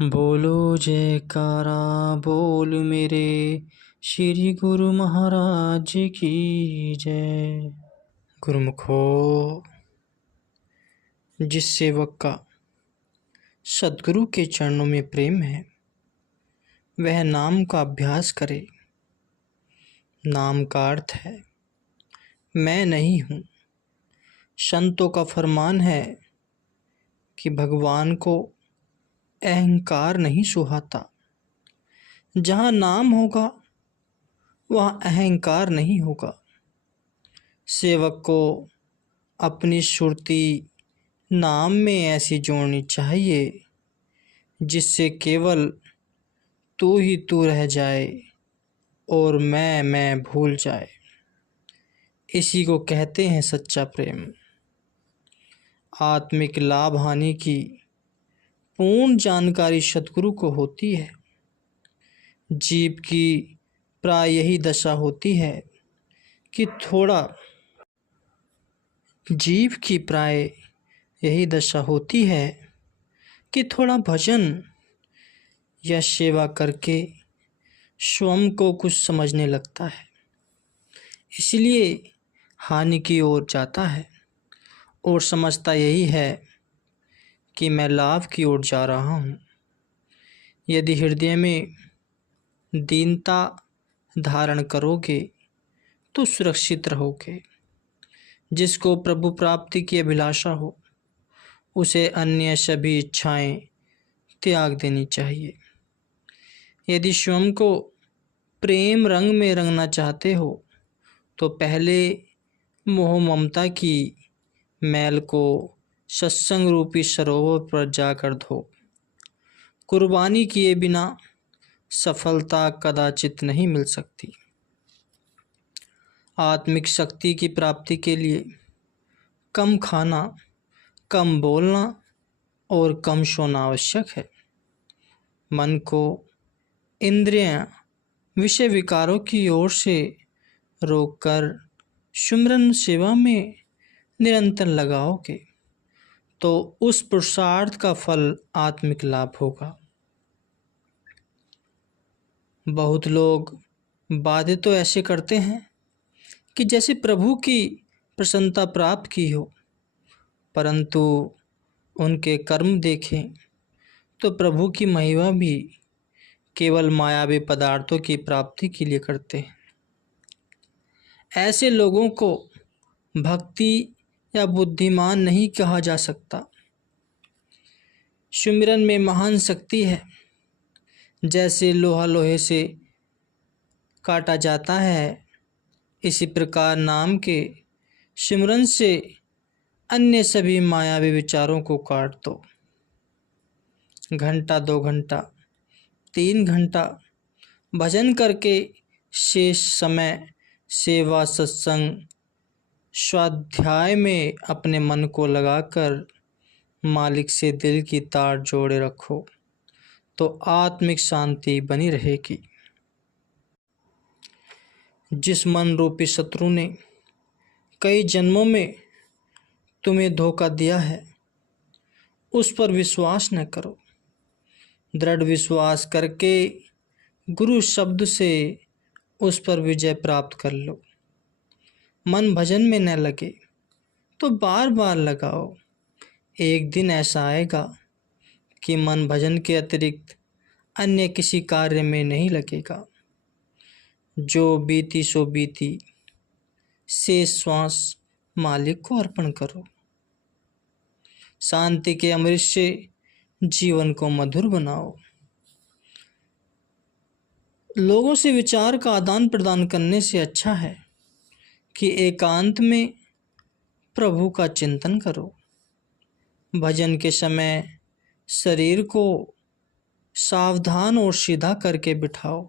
बोलो जयकारा बोल मेरे श्री गुरु महाराज की जय। गुरुमुखो, जिस सेवक का सद्गुरु के चरणों में प्रेम है वह नाम का अभ्यास करे। नाम का अर्थ है मैं नहीं हूँ। संतों का फरमान है कि भगवान को अहंकार नहीं सुहाता। जहाँ नाम होगा वहाँ अहंकार नहीं होगा। सेवक को अपनी सुरती नाम में ऐसी जोड़नी चाहिए जिससे केवल तू ही तू रह जाए और मैं भूल जाए। इसी को कहते हैं सच्चा प्रेम। आत्मिक लाभ हानि की पूर्ण जानकारी सद्गुरु को होती है। जीव की प्राय यही दशा होती है कि थोड़ा भजन या सेवा करके स्वयं को कुछ समझने लगता है, इसलिए हानि की ओर जाता है और समझता यही है कि मैं लाभ की ओर जा रहा हूँ। यदि हृदय में दीनता धारण करोगे तो सुरक्षित रहोगे। जिसको प्रभु प्राप्ति की अभिलाषा हो उसे अन्य सभी इच्छाएं त्याग देनी चाहिए। यदि स्वयं को प्रेम रंग में रंगना चाहते हो तो पहले मोह ममता की मैल को सत्संग रूपी सरोवर पर जाकर धो। कुर्बानी किए बिना सफलता कदाचित नहीं मिल सकती। आत्मिक शक्ति की प्राप्ति के लिए कम खाना, कम बोलना और कम सोना आवश्यक है। मन को इंद्रियां विषय विकारों की ओर से रोककर सुमिरन सेवा में निरंतर लगाओगे तो उस पुरुषार्थ का फल आत्मिक लाभ होगा। बहुत लोग वादे तो ऐसे करते हैं कि जैसे प्रभु की प्रसन्नता प्राप्त की हो, परंतु उनके कर्म देखें तो प्रभु की महिमा भी केवल मायावी पदार्थों की प्राप्ति के लिए करते हैं। ऐसे लोगों को भक्ति या बुद्धिमान नहीं कहा जा सकता। सुमिरन में महान शक्ति है। जैसे लोहा लोहे से काटा जाता है, इसी प्रकार नाम के सिमरन से अन्य सभी मायावी विचारों को काट दो। घंटा, 2 घंटा, 3 घंटा भजन करके शेष समय सेवा, सत्संग, स्वाध्याय में अपने मन को लगाकर मालिक से दिल की तार जोड़े रखो तो आत्मिक शांति बनी रहेगी। जिस मन रूपी शत्रु ने कई जन्मों में तुम्हें धोखा दिया है उस पर विश्वास न करो। दृढ़ विश्वास करके गुरु शब्द से उस पर विजय प्राप्त कर लो। मन भजन में न लगे तो बार बार लगाओ। एक दिन ऐसा आएगा कि मन भजन के अतिरिक्त अन्य किसी कार्य में नहीं लगेगा। जो बीती सो बीती, शेष श्वास मालिक को अर्पण करो। शांति के अमृत से जीवन को मधुर बनाओ। लोगों से विचार का आदान प्रदान करने से अच्छा है कि एकांत में प्रभु का चिंतन करो। भजन के समय शरीर को सावधान और सीधा करके बिठाओ।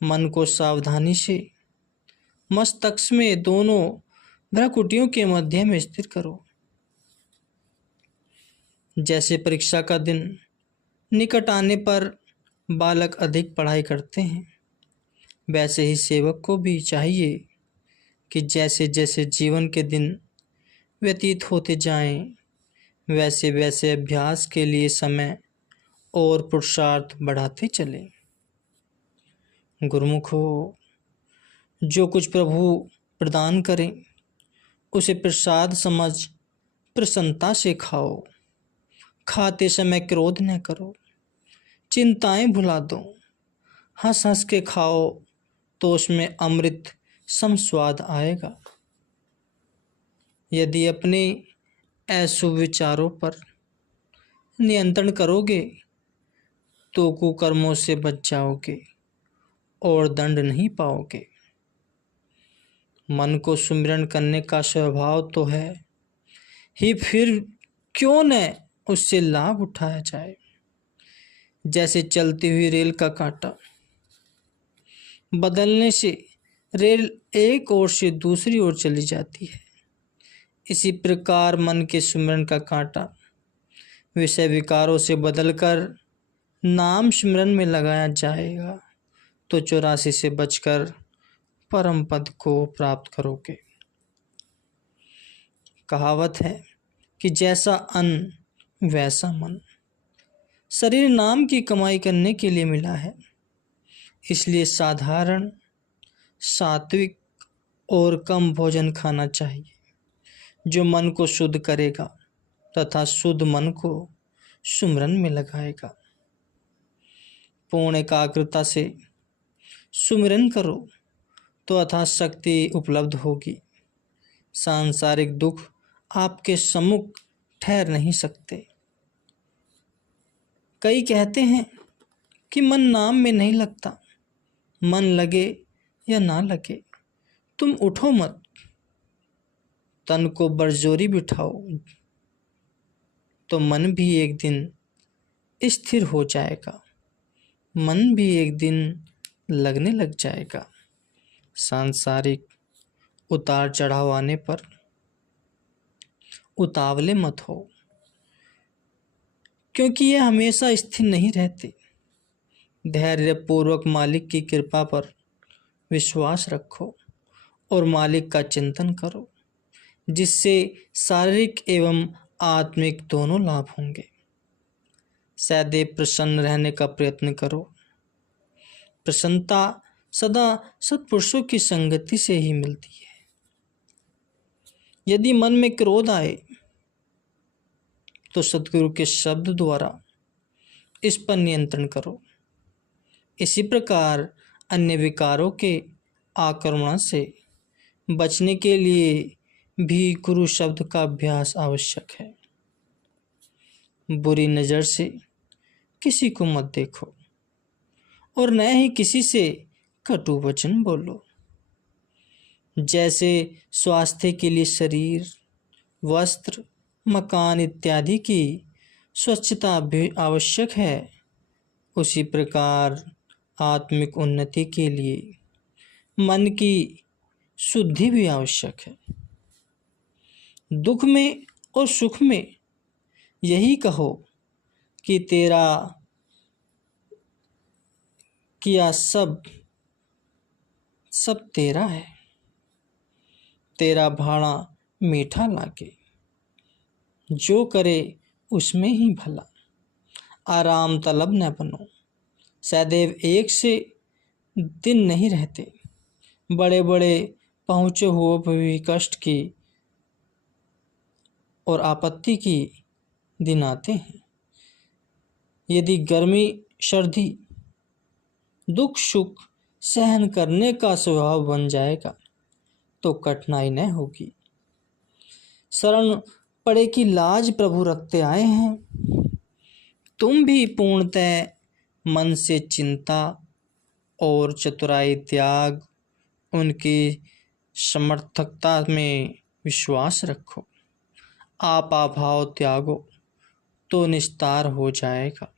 मन को सावधानी से मस्तक में दोनों भ्रकुटियों के मध्य में स्थिर करो। जैसे परीक्षा का दिन निकट आने पर बालक अधिक पढ़ाई करते हैं, वैसे ही सेवक को भी चाहिए कि जैसे जैसे जीवन के दिन व्यतीत होते जाएं, वैसे वैसे अभ्यास के लिए समय और पुरुषार्थ बढ़ाते चले। गुरुमुखो, जो कुछ प्रभु प्रदान करें उसे प्रसाद समझ प्रसन्नता से खाओ। खाते समय क्रोध न करो, चिंताएं भुला दो, हंस हंस के खाओ तो उसमें अमृत सम स्वाद आएगा। यदि अपने अशुभ विचारों पर नियंत्रण करोगे तो कुकर्मों से बच जाओगे और दंड नहीं पाओगे। मन को सुमिरन करने का स्वभाव तो है ही, फिर क्यों न उससे लाभ उठाया जाए। जैसे चलती हुई रेल का कांटा बदलने से रेल एक ओर से दूसरी ओर चली जाती है, इसी प्रकार मन के सुमिरन का कांटा विषय विकारों से बदलकर नाम स्मरण में लगाया जाएगा तो 84 से बचकर परम पद को प्राप्त करोगे। कहावत है कि जैसा अन्न वैसा मन। शरीर नाम की कमाई करने के लिए मिला है, इसलिए साधारण, सात्विक और कम भोजन खाना चाहिए, जो मन को शुद्ध करेगा तथा शुद्ध मन को सुमिरन में लगाएगा। पूर्ण एकाग्रता से सुमिरन करो तो अथाह शक्ति उपलब्ध होगी। सांसारिक दुख आपके सम्मुख ठहर नहीं सकते। कई कहते हैं कि मन नाम में नहीं लगता। मन लगे या ना लगे, तुम उठो मत, तन को बरजोरी बिठाओ तो मन भी एक दिन स्थिर हो जाएगा, मन भी एक दिन लगने लग जाएगा। सांसारिक उतार चढ़ाव आने पर उतावले मत हो, क्योंकि ये हमेशा स्थिर नहीं रहते। धैर्यपूर्वक मालिक की कृपा पर विश्वास रखो और मालिक का चिंतन करो, जिससे शारीरिक एवं आत्मिक दोनों लाभ होंगे। सदैव प्रसन्न रहने का प्रयत्न करो। प्रसन्नता सदा सत्पुरुषों की संगति से ही मिलती है। यदि मन में क्रोध आए तो सद्गुरु के शब्द द्वारा इस पर नियंत्रण करो। इसी प्रकार अन्य विकारों के आक्रमण से बचने के लिए भी गुरु शब्द का अभ्यास आवश्यक है। बुरी नज़र से किसी को मत देखो और न ही किसी से कटु वचन बोलो। जैसे स्वास्थ्य के लिए शरीर, वस्त्र, मकान इत्यादि की स्वच्छता भी आवश्यक है, उसी प्रकार आत्मिक उन्नति के लिए मन की शुद्धि भी आवश्यक है। दुख में और सुख में यही कहो कि तेरा किया सब तेरा है, तेरा भाड़ा मीठा लागे, जो करे उसमें ही भला। आराम तलब न बनो, सदैव एक से दिन नहीं रहते। बड़े बड़े पहुँचे हुए भी कष्ट की और आपत्ति की दिन आते हैं। यदि गर्मी सर्दी दुख सुख सहन करने का स्वभाव बन जाएगा तो कठिनाई न होगी। शरण पड़े की लाज प्रभु रखते आए हैं। तुम भी पूर्णतः मन से चिंता और चतुराई त्याग उनकी समर्थकता में विश्वास रखो। आपा भाव त्यागो तो निस्तार हो जाएगा।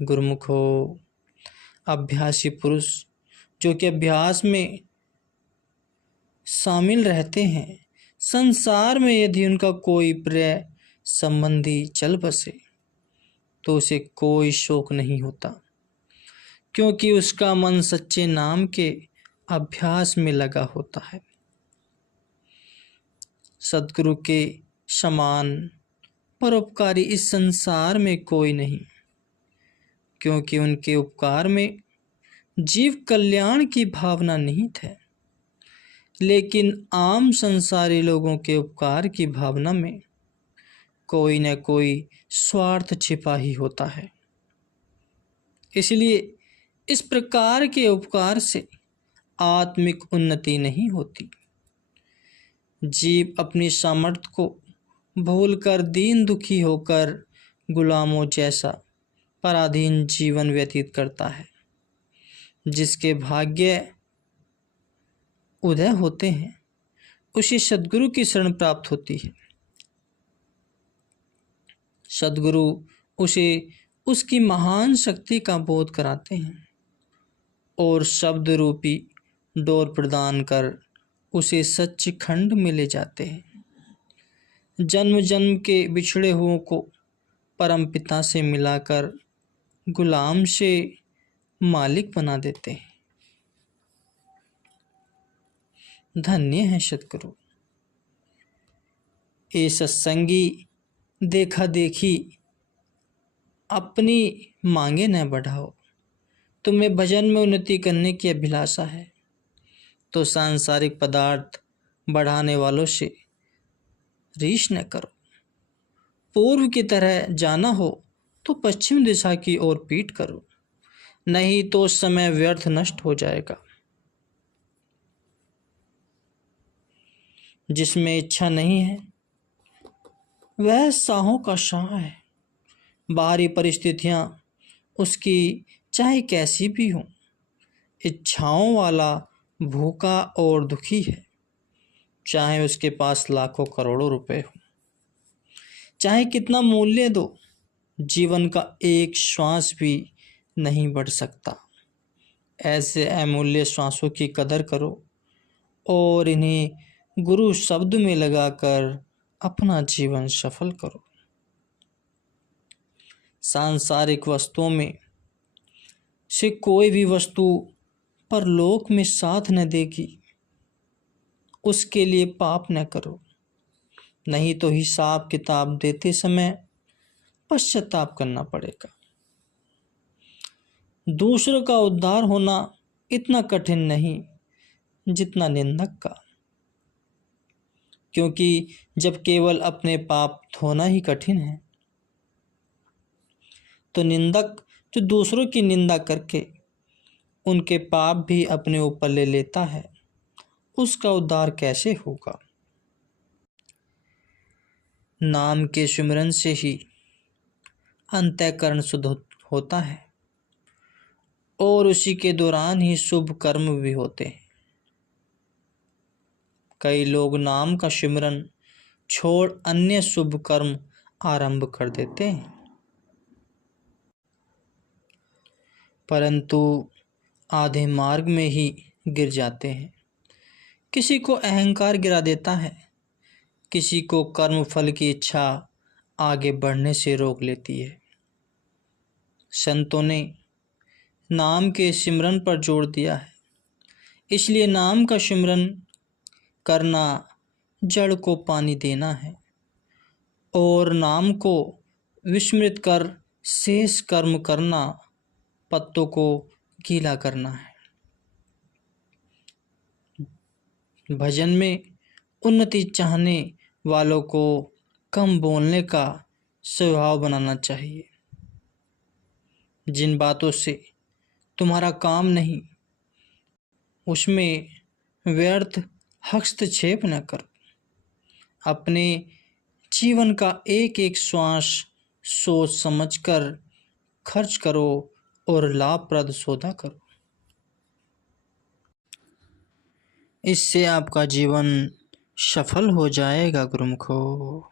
गुरुमुखो, अभ्यासी पुरुष जो कि अभ्यास में शामिल रहते हैं, संसार में यदि उनका कोई प्रिय संबंधी चल बसे तो उसे कोई शोक नहीं होता, क्योंकि उसका मन सच्चे नाम के अभ्यास में लगा होता है। सद्गुरु के समान परोपकारी इस संसार में कोई नहीं, क्योंकि उनके उपकार में जीव कल्याण की भावना निहित है। लेकिन आम संसारी लोगों के उपकार की भावना में कोई न कोई स्वार्थ छिपा ही होता है। इसलिए इस प्रकार के उपकार से आत्मिक उन्नति नहीं होती। जीव अपनी सामर्थ्य को भूलकर दीन दुखी होकर गुलामों जैसा पराधीन जीवन व्यतीत करता है। जिसके भाग्य उदय होते हैं उसे सद्गुरु की शरण प्राप्त होती है। सद्गुरु उसे उसकी महान शक्ति का बोध कराते हैं और शब्द रूपी डोर प्रदान कर उसे सच्चिखंड में ले जाते हैं। जन्म जन्म के बिछड़े हुओं को परमपिता से मिलाकर गुलाम से मालिक बना देते हैं। धन्य है सद्गुरु। ये सत्संगी देखा देखी अपनी मांगे न बढ़ाओ। तुम्हें भजन में उन्नति करने की अभिलाषा है तो सांसारिक पदार्थ बढ़ाने वालों से रीस न करो। पूर्व की तरह जाना हो तो पश्चिम दिशा की ओर पीठ करो, नहीं तो समय व्यर्थ नष्ट हो जाएगा। जिसमें इच्छा नहीं है वह शाहों का शाह है। बाहरी परिस्थितियां उसकी चाहे कैसी भी हों, इच्छाओं वाला भूखा और दुखी है। चाहे उसके पास लाखों करोड़ों रुपए हो, चाहे कितना मूल्य दो, जीवन का एक श्वास भी नहीं बढ़ सकता। ऐसे अमूल्य श्वासों की कदर करो और इन्हें गुरु शब्द में लगाकर अपना जीवन सफल करो। सांसारिक वस्तुओं में से कोई भी वस्तु परलोक में साथ न देगी, उसके लिए पाप न करो, नहीं तो हिसाब किताब देते समय पश्चाताप करना पड़ेगा। दूसरों का उद्धार होना इतना कठिन नहीं जितना निंदक का, क्योंकि जब केवल अपने पाप धोना ही कठिन है तो निंदक जो दूसरों की निंदा करके उनके पाप भी अपने ऊपर ले लेता है, उसका उद्धार कैसे होगा। नाम के सिमरन से ही अंतःकरण शुद्ध होता है और उसी के दौरान ही शुभ कर्म भी होते हैं। कई लोग नाम का सिमरन छोड़ अन्य शुभ कर्म आरंभ कर देते हैं, परंतु आधे मार्ग में ही गिर जाते हैं। किसी को अहंकार गिरा देता है, किसी को कर्म फल की इच्छा आगे बढ़ने से रोक लेती है। संतों ने नाम के सिमरन पर जोर दिया है, इसलिए नाम का सिमरन करना जड़ को पानी देना है और नाम को विस्मृत कर शेष कर्म करना पत्तों को गीला करना है। भजन में उन्नति चाहने वालों को कम बोलने का स्वभाव बनाना चाहिए। जिन बातों से तुम्हारा काम नहीं, उसमें व्यर्थ हस्तक्षेप न करो। अपने जीवन का एक एक श्वास सोच समझकर खर्च करो और लाभप्रद सौदा करो। इससे आपका जीवन सफल हो जाएगा गुरुमुखो।